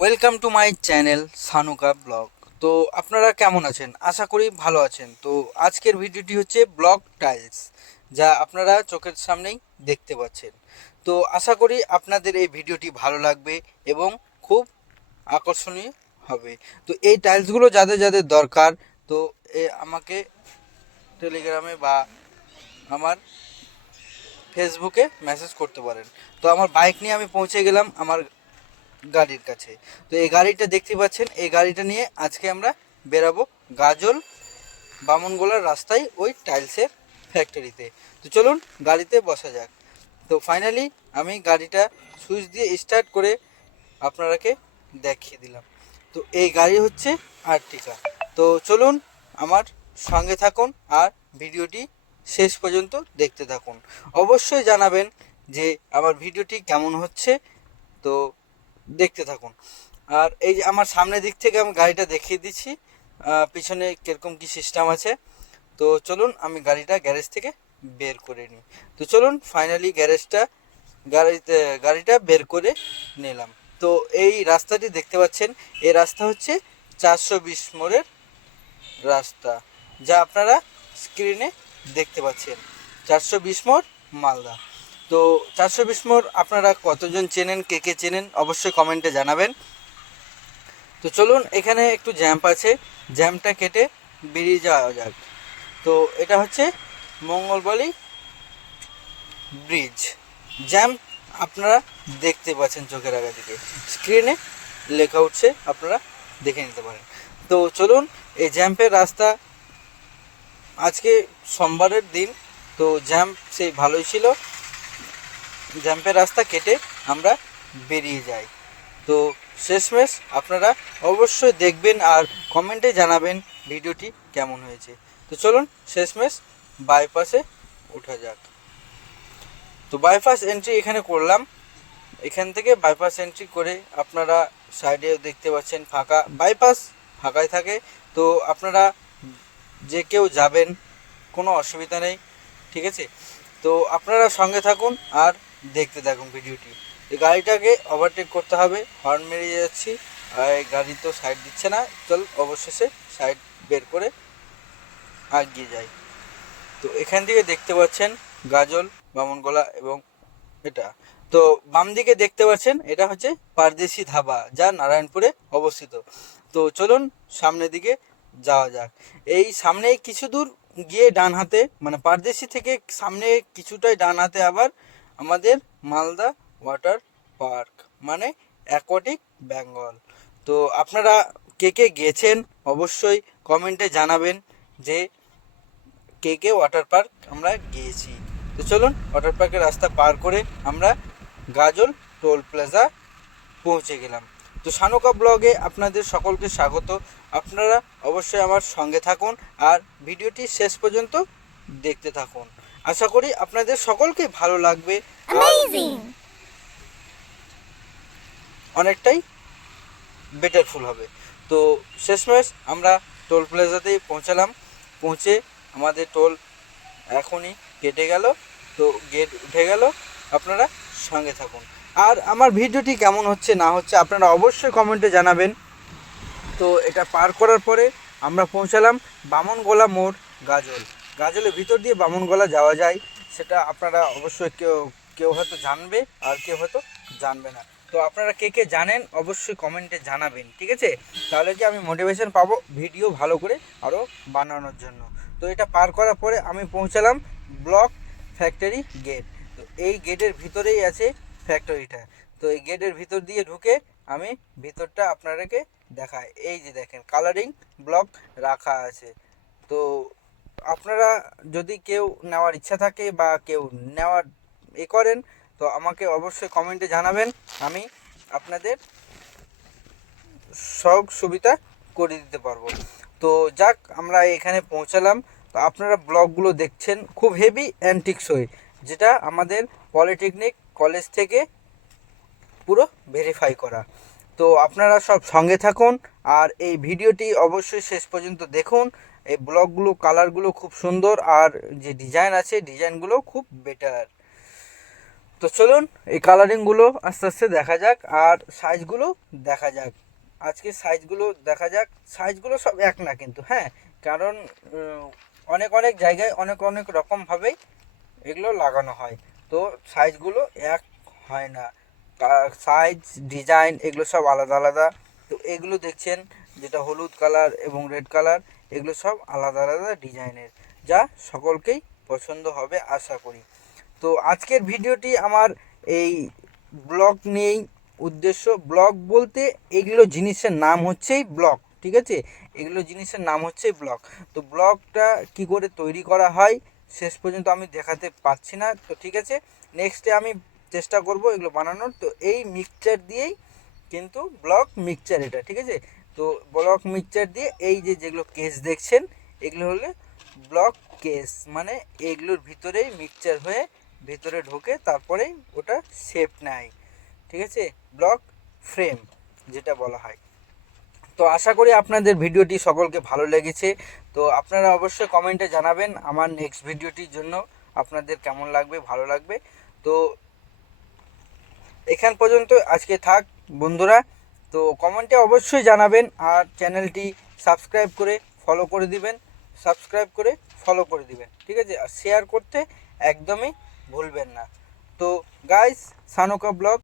Welcome to my channel Sanuka vlog. তো আপনারা কেমন আছেন? আশা করি ভালো আছেন। তো আজকের ভিডিওটি হচ্ছে ব্লক টাইলস, যা আপনারা চোখের সামনেই দেখতে পাচ্ছেন। তো আশা করি আপনাদের এই ভিডিওটি ভালো লাগবে এবং খুব আকর্ষণীয় হবে। তো এই টাইলসগুলো যাদের যাদের দরকার, তো আমাকে টেলিগ্রামে বা আমার ফেসবুকে মেসেজ করতে পারেন। তো আমার বাইক নিয়ে আমি পৌঁছে গেলাম আমার গাড়ির কাছে। তো এই গাড়িটা দেখতে পাচ্ছেন, এই গাড়িটা নিয়ে আজকে আমরা বেরাবো গাজল বামনগোলার রাস্তায় ওই টাইলসের ফ্যাক্টরিতে। তো চলুন গাড়িতে বসা যাক। তো ফাইনালি আমি গাড়িটা সুইচ দিয়ে স্টার্ট করে আপনারাকে দেখিয়ে দিলাম। তো এই গাড়ি হচ্ছে আর্টিকা। তো চলুন আমার সঙ্গে থাকুন আর ভিডিওটি শেষ পর্যন্ত দেখতে থাকুন। অবশ্যই জানাবেন যে আমার ভিডিওটি কেমন হচ্ছে। তো দেখতে থাকুন। আর এই যে আমার সামনের দিক থেকে আমি গাড়িটা দেখিয়ে দিচ্ছি, পিছনে কীরকম কী সিস্টেম আছে। তো চলুন আমি গাড়িটা গ্যারেজ থেকে বের করে নিই। তো চলুন ফাইনালি গাড়িটা বের করে নিলাম। তো এই রাস্তাটি দেখতে পাচ্ছেন, এই রাস্তা হচ্ছে 420 মোড়ের রাস্তা, যা আপনারা স্ক্রিনে দেখতে পাচ্ছেন। 420 মোড় মালদা। তো 420 মোড় আপনারা কতজন চেনেন, কে কে চেনেন অবশ্যই কমেন্টে জানাবেন। তো চলুন, এখানে একটু জ্যাম্প আছে, জ্যাম্পটা কেটে বেরিয়ে যাওয়া যাক। তো এটা হচ্ছে মঙ্গলবাড়ি ব্রিজ। জ্যাম্প আপনারা দেখতে পাচ্ছেন চোখের আগা দিকে, স্ক্রিনে লেখা উঠছে, আপনারা দেখে নিতে পারেন। তো চলুন, এই জ্যাম্পের রাস্তা, আজকে সোমবারের দিন, তো জ্যাম্প সেই ভালোই ছিল। জ্যাম্পের রাস্তা কেটে আমরা বেরিয়ে যাই। তো শেষমেশ আপনারা অবশ্যই দেখবেন আর কমেন্টে জানাবেন ভিডিওটি কেমন হয়েছে। তো চলুন শেষমেশ বাইপাসে ওঠা যাক। তো বাইপাস এন্ট্রি এখানে করলাম। এখান থেকে বাইপাস এন্ট্রি করে আপনারা সাইডে দেখতে পাচ্ছেন ফাঁকা, বাইপাস ফাঁকাই থাকে। তো আপনারা যে কেউ যাবেন, কোনো অসুবিধা নেই, ঠিক আছে। তো আপনারা সঙ্গে থাকুন আর দেখতে থাকুন ভিডিওটি। এই গাড়িটাকে ওভারটেক করতে হবে, হর্ন মেরে যাচ্ছি, আর গাড়ি তো সাইড দিচ্ছে না। চল অবশেষে সাইড বের করে এগিয়ে যাই। তো এখান থেকে দেখতে পাচ্ছেন গাজল বামনগোলা এবং এটা। তো বাম দিকে দেখতে পাচ্ছেন এটা হচ্ছে পারদেশি ধাবা, যা নারায়ণপুরে অবস্থিত। তো চলুন সামনের দিকে যাওয়া যাক। এই সামনে কিছু দূর গিয়ে ডান হাতে, মানে পারদেশি থেকে সামনে কিছুটাই ডান হাতে আবার আমাদের মালদা ওয়াটার পার্ক, মানে অ্যাকোয়াটিক বেঙ্গল। তো আপনারা কে কে গেছেন অবশ্যই কমেন্টে জানাবেন যে কে কে ওয়াটার পার্ক আমরা গিয়েছি। তো চলুন ওয়াটার পার্কের রাস্তা পার করে আমরা গাজল টোল প্লাজা পৌঁছে গেলাম। তো সানুকা ব্লগে আপনাদের সকলকে স্বাগত। আপনারা অবশ্যই আমার সঙ্গে থাকুন আর ভিডিওটি শেষ পর্যন্ত দেখতে থাকুন। আশা করি আপনাদের সকলকে ভালো লাগবে আর অনেকটাই বেটারফুল হবে। তো শেষমেশ আমরা টোল প্লাজাতেই পৌঁছালাম। পৌঁছে আমাদের টোল এখনই কেটে গেল। তো গেট উঠে গেল, আপনারা সঙ্গে থাকুন। আর আমার ভিডিওটি কেমন হচ্ছে না হচ্ছে আপনারা অবশ্যই কমেন্টে জানাবেন। তো এটা পার করার পরে আমরা পৌঁছালাম বামনগোলা মোড় গাজল। গাজলের ভিতর দিয়ে বামনগোলা যাওয়া যায়, সেটা আপনারা অবশ্যই কেউ কেউ হয়তো জানবে আর কেউ হয়তো জানবে না। তো আপনারা কে কে জানেন অবশ্যই কমেন্টে জানাবেন, ঠিক আছে। তাহলে কি আমি মোটিভেশন পাবো ভিডিও ভালো করে আরও বানানোর জন্য। তো এটা পার করার পরে আমি পৌঁছালাম ব্লক ফ্যাক্টরি গেট। তো এই গেটের ভিতরেই আছে ফ্যাক্টরিটা। তো এই গেটের ভিতর দিয়ে ঢুকে আমি ভিতরটা আপনাদেরকে দেখাই। এই যে দেখেন কালারিং ব্লক রাখা আছে। তো আপনারা যদি কেউ নেওয়ার ইচ্ছা থাকে বা কেউ নেওয়ার করেন, তো আমাকে অবশ্যই কমেন্টে জানাবেন, আমি আপনাদের সব সুবিধা করে দিতে পারবো। তো যাক, আমরা এখানে পৌঁছালাম। তো আপনারা ব্লগগুলো দেখছেন খুব হেভি অ্যান্টিকসই, যেটা আমাদের পলিটেকনিক কলেজ থেকে পুরো ভেরিফাই করা। তো আপনারা সব সঙ্গে থাকুন আর এই ভিডিওটি অবশ্যই শেষ পর্যন্ত দেখুন। এই ব্লগগুলো কালারগুলো খুব সুন্দর আর যে ডিজাইন আছে ডিজাইনগুলো খুব বেটার। তো চলুন এই কালারিংগুলো আস্তে আস্তে দেখা যাক আর সাইজগুলো দেখা যাক। আজকে সাইজগুলো দেখা যাক। সাইজগুলো সব এক না কিন্তু, হ্যাঁ, কারণ অনেক অনেক জায়গায় অনেক অনেক রকমভাবেই এগুলো লাগানো হয়, তো সাইজগুলো এক হয় না। সাইজ ডিজাইন এগুলো সব আলাদা আলাদা। তো এগুলো দেখছেন যেটা হলুদ কালার এবং রেড কালার, এগুলো সব আলাদা আলাদা ডিজাইনের, যা সকলকেই পছন্দ হবে আশা করি। তো আজকের ভিডিওটি আমার এই ব্লগ নিয়েই উদ্দেশ্য। ব্লগ বলতে এগুলো জিনিসের নাম হচ্ছেই ব্লগ, ঠিক আছে, এগুলো জিনিসের নাম হচ্ছে ব্লগ। তো ব্লগটা কি করে তৈরি করা হয় শেষ পর্যন্ত আমি দেখাতে পারছি না, তো ঠিক আছে, নেক্সটে আমি চেষ্টা করব এগুলো বানানোর। তো এই মিক্সচার দিয়েই কিন্তু ব্লগ মিক্সচার এটা, ঠিক আছে। তো ব্লগ মিক্সচার দিয়ে এই যে যেগুলো কেস দেখছেন এগুলো হলে ব্লক কেস, মানে এগুলোর ভিতরেই মিক্সচার হয়ে ভিতরে ঢোকে, তারপরেই ওটা শেপ নেয়, ঠিক আছে, ব্লক ফ্রেম যেটা বলা হয়। তো আশা করি আপনাদের ভিডিওটি সকলকে ভালো লেগেছে। তো আপনারা অবশ্যই কমেন্টে জানাবেন আমার নেক্সট ভিডিওটির জন্য আপনাদের কেমন লাগবে, ভালো লাগবে। তো এখান পর্যন্ত আজকে থাক বন্ধুরা। তো কমেন্টে অবশ্যই জানাবেন আর চ্যানেলটি সাবস্ক্রাইব করে ফলো করে দিবেন, সাবস্ক্রাইব করে ফলো করে দিবেন, ঠিক আছে, আর শেয়ার করতে একদমই ভুলবেন না। তো গাইস, সানুকা ব্লগ